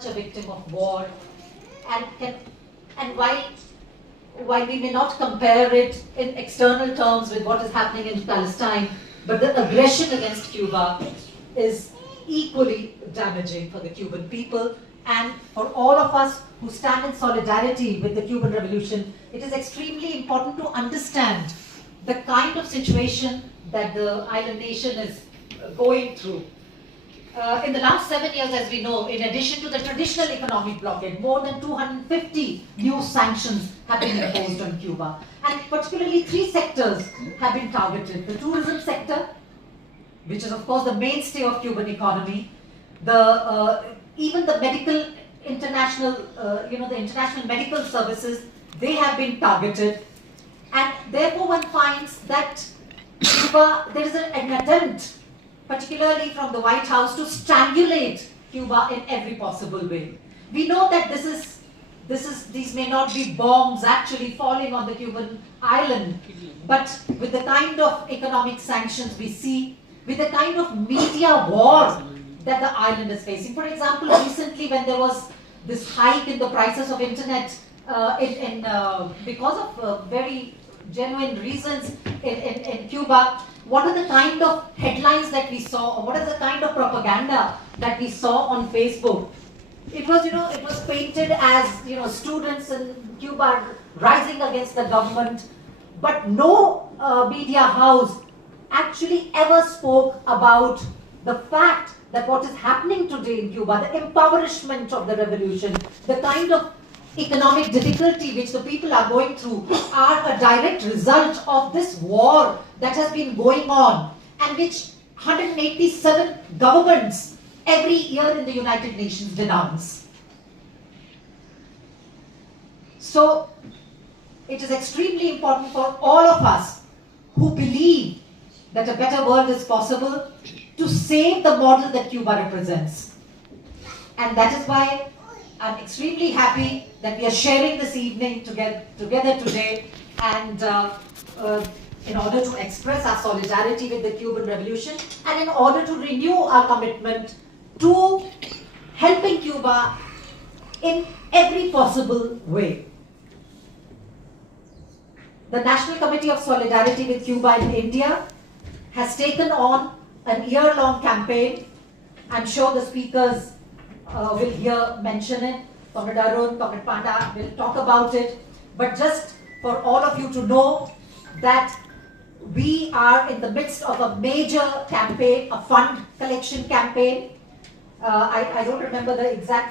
much a victim of war, and while we may not compare it in external terms with what is happening in Palestine, but the aggression against Cuba is equally damaging for the Cuban people. And for all of us who stand in solidarity with the Cuban Revolution, it is extremely important to understand the kind of situation that the island nation is going through. In the last 7 years, as we know, in addition to the traditional economic blockade, more than 250 new sanctions have been imposed on Cuba. And particularly 3 sectors have been targeted. The tourism sector, which is of course the mainstay of Cuban economy, even the medical international, the international medical services, they have been targeted. And therefore one finds that Cuba, there is an attempt, particularly from the White House, to strangulate Cuba in every possible way. We know that these may not be bombs actually falling on the Cuban island, but with the kind of economic sanctions we see, with the kind of media war that the island is facing. For example, recently when there was this hike in the prices of internet because of very genuine reasons in Cuba, what are the kind of headlines that we saw, or what is the kind of propaganda that we saw on Facebook? It was, it was painted as, students in Cuba rising against the government, but no media house actually ever spoke about the fact that what is happening today in Cuba, the impoverishment of the revolution, the kind of economic difficulty which the people are going through are a direct result of this war that has been going on, and which 187 governments every year in the United Nations denounce. So it is extremely important for all of us who believe that a better world is possible to save the model that Cuba represents. And that is why I'm extremely happy that we are sharing this evening together today, and in order to express our solidarity with the Cuban Revolution, and in order to renew our commitment to helping Cuba in every possible way. The National Committee of Solidarity with Cuba in India has taken on an year-long campaign. I'm sure the speakers will here mention it. Comrade Arun, Comrade Panda will talk about it. But just for all of you to know that we are in the midst of a major campaign, a fund collection campaign. I don't remember the exact